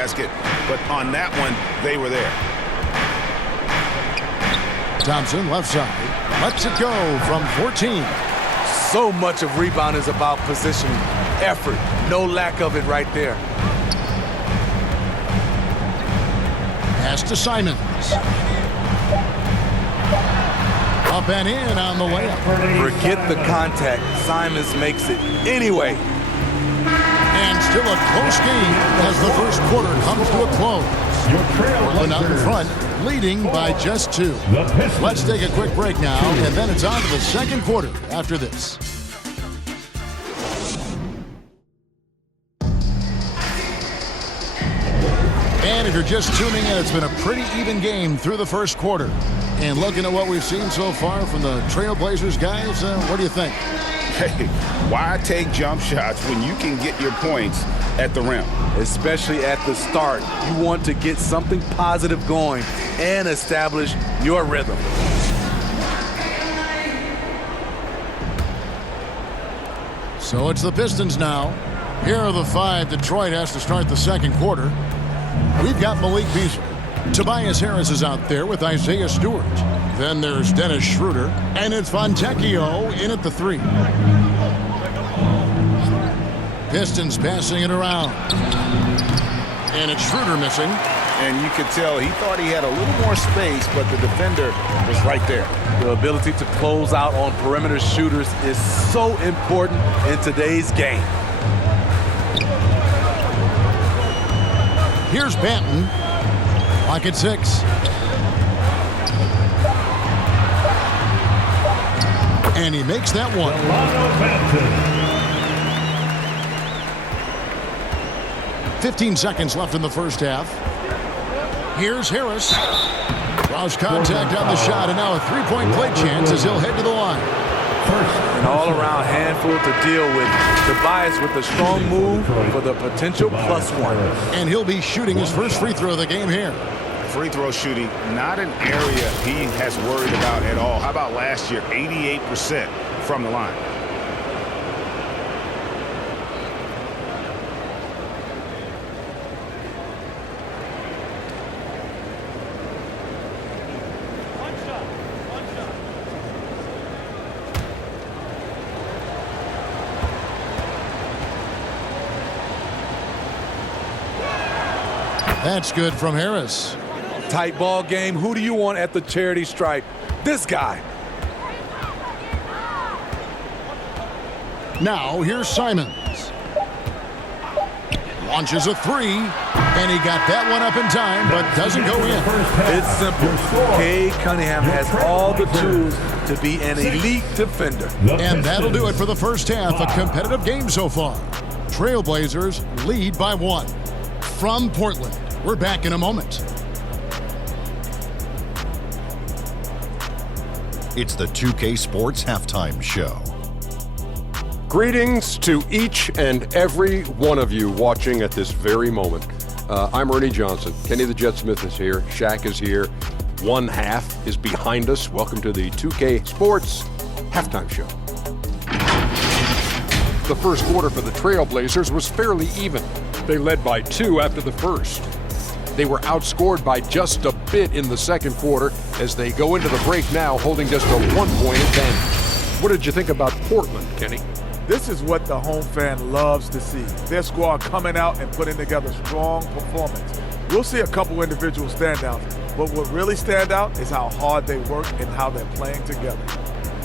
basket, but on that one, they were there. Thompson, left side, lets it go from 14. So much of rebound is about positioning, effort, no lack of it right there. Pass to Simons. Up and in on the layup. Forget the contact. Simons makes it anyway. And still a close game as the first quarter comes to a close. Portland out in front, leading by just 2. Let's take a quick break now, and then it's on to the second quarter after this. And if you're just tuning in, it's been a pretty even game through the first quarter. And looking at what we've seen so far from the Trailblazers guys, what do you think? Hey, why take jump shots when you can get your points at the rim? Especially at the start. You want to get something positive going and establish your rhythm. So it's the Pistons now. Here are the 5 Detroit has to start the second quarter. We've got Malik Beasley. Tobias Harris is out there with Isaiah Stewart. Then there's Dennis Schroeder. And it's Fontecchio in at the 3. Pistons passing it around. And it's Schroeder missing. And you could tell he thought he had a little more space, but the defender was right there. The ability to close out on perimeter shooters is so important in today's game. Here's Banton. Clock at 6. And he makes that one. 15 seconds left in the first half. Here's Harris. Draws contact on the shot, and now a three-point play chance as he'll head to the line. An all-around handful to deal with. Tobias with a strong move for the potential +1. And he'll be shooting his first free throw of the game here. Free throw shooting, not an area he has worried about at all. How about last year, 88% from the line? That's good from Harris. Tight ball game. Who do you want at the charity stripe? This guy. Now here's Simons. Launches a 3, and he got that one up in time, but doesn't go in. It's simple. Cade Cunningham has all the tools to be an elite defender. And that'll do it for the first half. A competitive game so far. Trailblazers lead by 1. From Portland, we're back in a moment. It's the 2K Sports Halftime Show. Greetings to each and every one of you watching at this very moment. I'm Ernie Johnson. Kenny the Jet Smith is here. Shaq is here. One half is behind us. Welcome to the 2K Sports Halftime Show. The first quarter for the Trailblazers was fairly even. They led by 2 after the first. They were outscored by just a bit in the second quarter as they go into the break now holding just a 1-point advantage. What did you think about Portland, Kenny? This is what the home fan loves to see. Their squad coming out and putting together strong performance. We'll see a couple individual standouts, but what really stand out is how hard they work and how they're playing together.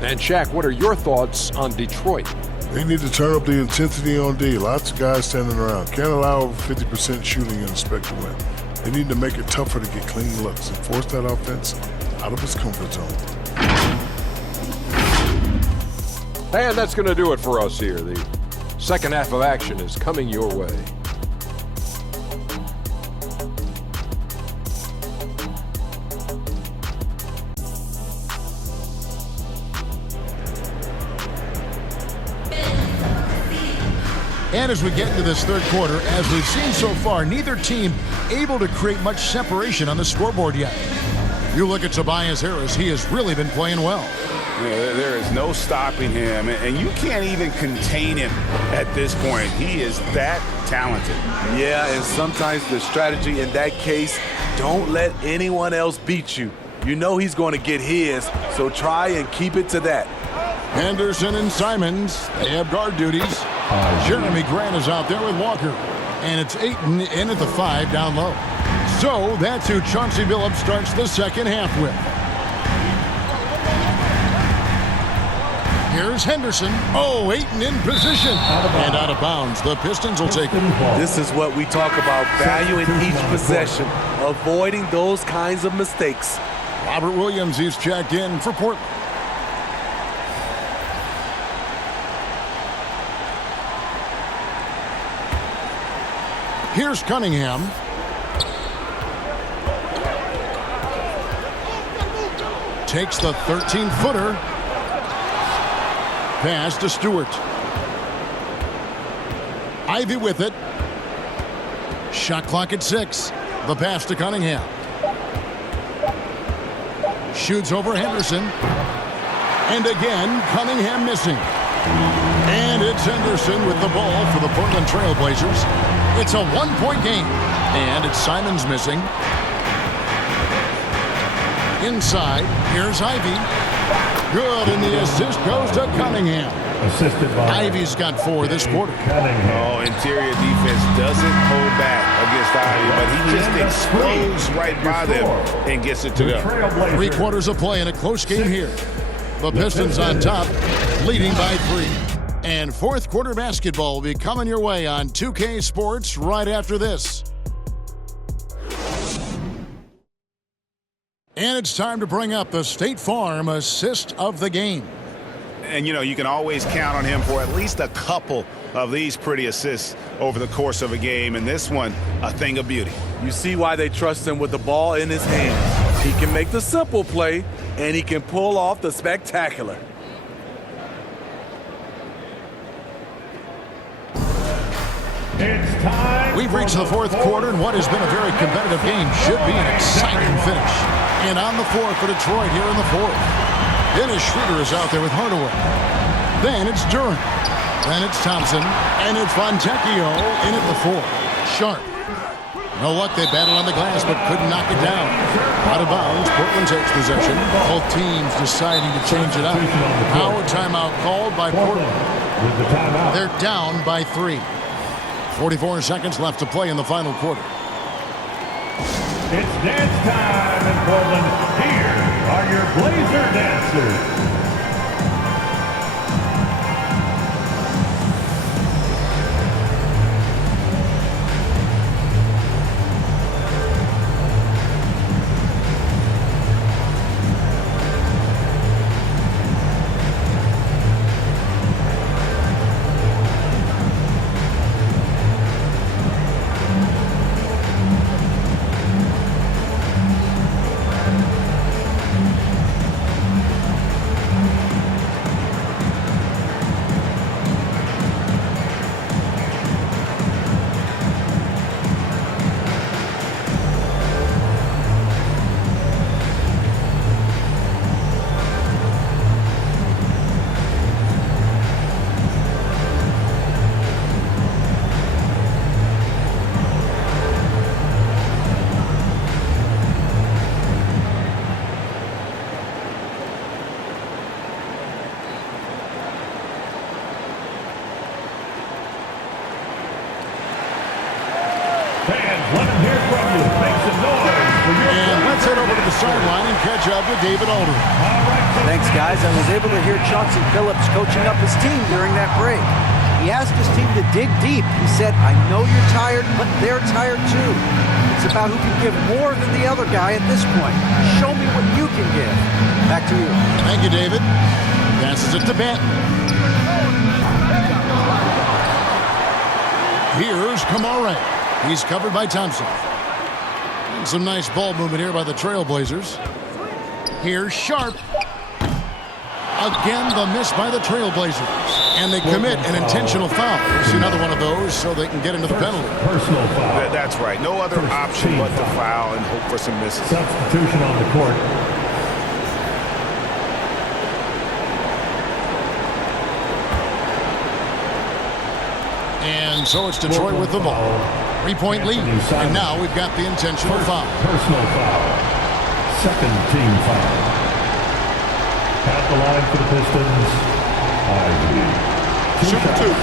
And Shaq, what are your thoughts on Detroit? They need to turn up the intensity on D. Lots of guys standing around. Can't allow over 50% shooting and expect to win. They need to make it tougher to get clean looks and force that offense out of its comfort zone. And that's going to do it for us here. The second half of action is coming your way. And as we get into this third quarter, as we've seen so far, neither team able to create much separation on the scoreboard yet. You look at Tobias Harris, he has really been playing well. Yeah, there is no stopping him, and you can't even contain him at this point. He is that talented. Yeah, and sometimes the strategy in that case, don't let anyone else beat you. You know he's going to get his, so try and keep it to that. Henderson and Simons, they have guard duties. Jeremy Grant is out there with Walker. And it's Ayton in at the 5 down low. So that's who Chauncey Billups starts the second half with. Here's Henderson. Oh, Ayton in position. And out of bounds. The Pistons will take it. This is what we talk about, valuing each possession, avoiding those kinds of mistakes. Robert Williams is checked in for Portland. Here's Cunningham. Takes the 13-footer. Pass to Stewart. Ivy with it. Shot clock at 6. The pass to Cunningham. Shoots over Henderson. And again, Cunningham missing. And it's Henderson with the ball for the Portland Trail Blazers. It's a one-point game. And it's Simons missing. Inside, here's Ivy. Good, and the assist goes to Cunningham. Assisted by Ivy's got 4 this quarter. Oh, interior defense doesn't hold back against Ivy, but he just explodes right by them and gets it to go. 3 quarters of play in a close game here. The Pistons on top, leading by 3. And fourth quarter basketball will be coming your way on 2K Sports right after this. And it's time to bring up the State Farm assist of the game. And, you know, you can always count on him for at least a couple of these pretty assists over the course of a game. And this one, a thing of beauty. You see why they trust him with the ball in his hands. He can make the simple play, and he can pull off the spectacular. We've reached the fourth quarter, and what has been a very competitive game should be an exciting finish. And on the floor for Detroit here in the fourth. Dennis Schroeder is out there with Hardaway. Then it's Durant. Then it's Thompson. And it's Fontecchio in at the 4. Sharp. No luck, they battled on the glass, but couldn't knock it down. Out of bounds, Portland takes possession. Both teams deciding to change it up. Now a timeout called by Portland. They're down by 3. 44 seconds left to play in the final quarter. It's dance time in Portland. Here are your Blazer dancers. David Aldridge. Thanks, guys. I was able to hear Chauncey Billups coaching up his team during that break. He asked his team to dig deep. He said, I know you're tired, but they're tired too. It's about who can give more than the other guy at this point. Show me what you can give. Back to you. Thank you, David. Passes it to Benton. Here's Kamara. He's covered by Thompson. And some nice ball movement here by the Trailblazers. Here's Sharp. Again, the miss by the Trailblazers. And they commit an intentional foul. It's another one of those so they can get into the penalty. Personal foul. That's right. No other option but to foul and hope for some misses. Substitution on the court. And so it's Detroit with the ball. 3-point lead. And now we've got the intentional foul. Personal foul. Second team foul. At the line for the Pistons, Ivy. Shoot two.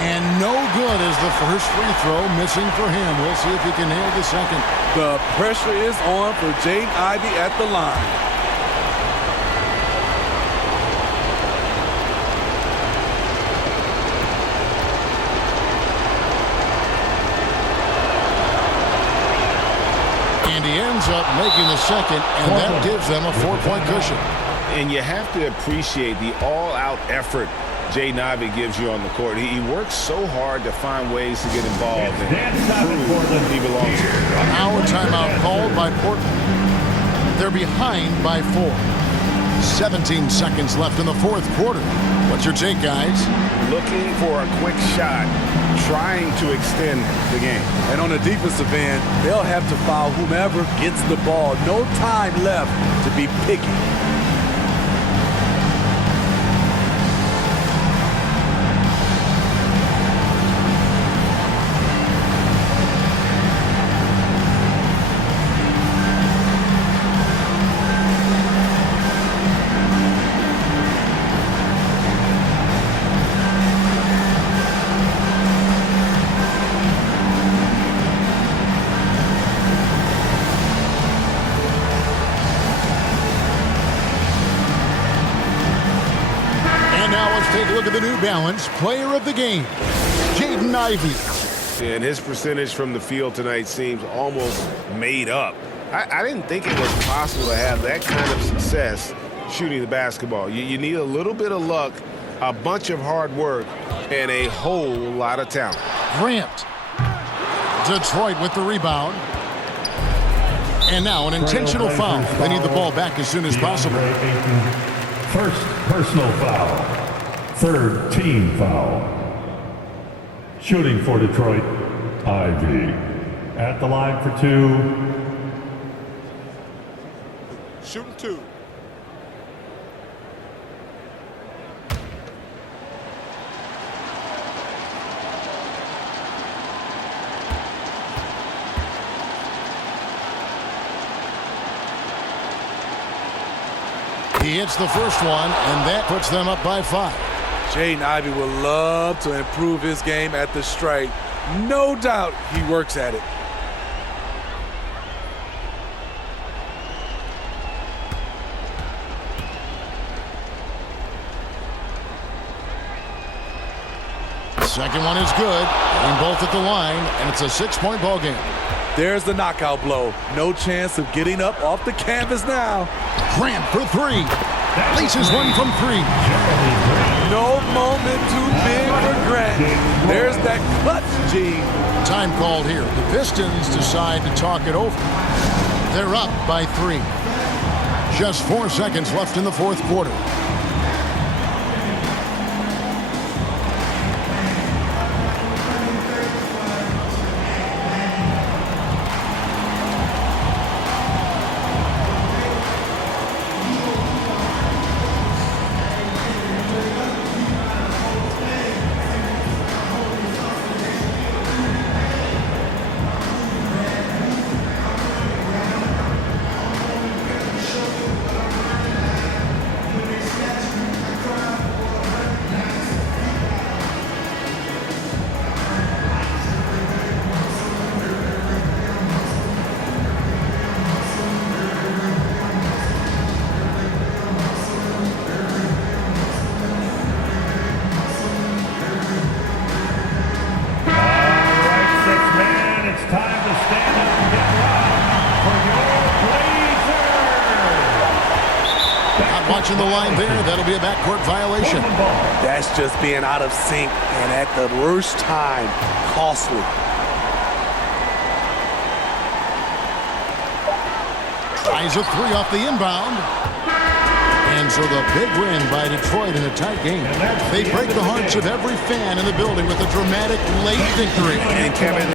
And no good as the first free throw missing for him. We'll see if he can nail the second. The pressure is on for Jaden Ivey at the line. And he ends up making the second, and that gives them a 4-point cushion. And you have to appreciate the all-out effort Jaden Ivey gives you on the court. He works so hard to find ways to get involved and prove he belongs here. Now a timeout called by Portland. They're behind by 4. 17 seconds left in the fourth quarter. What's your take, guys? Looking for a quick shot, trying to extend the game. And on the defensive end, they'll have to foul whomever gets the ball. No time left to be picky. Take a look at the New Balance Player of the Game, Jaden Ivey. And his percentage from the field tonight seems almost made up. I didn't think it was possible to have that kind of success shooting the basketball. You need a little bit of luck, a bunch of hard work, and a whole lot of talent. Grant. Detroit with the rebound. And now an intentional foul. They need the ball back as soon as possible. First personal foul. Third team foul. Shooting for Detroit, Ivy. At the line for 2. Shooting 2. He hits the first one, and that puts them up by 5. Jaden Ivey will love to improve his game at the stripe. No doubt he works at it. Second one is good. Getting both at the line, and it's a 6-point ball game. There's the knockout blow. No chance of getting up off the canvas now. Grant for 3. Laces one from 3. No moment too big for Grant. There's that clutch, Gene. Time called here. The Pistons decide to talk it over. They're up by 3. Just 4 seconds left in the fourth quarter. Watching the line there, that'll be a backcourt violation. That's just being out of sync and at the worst time, costly. Tries a three off the inbound. And so the big win by Detroit in a tight game. They break the hearts of every fan in the building with a dramatic late victory. And Kevin,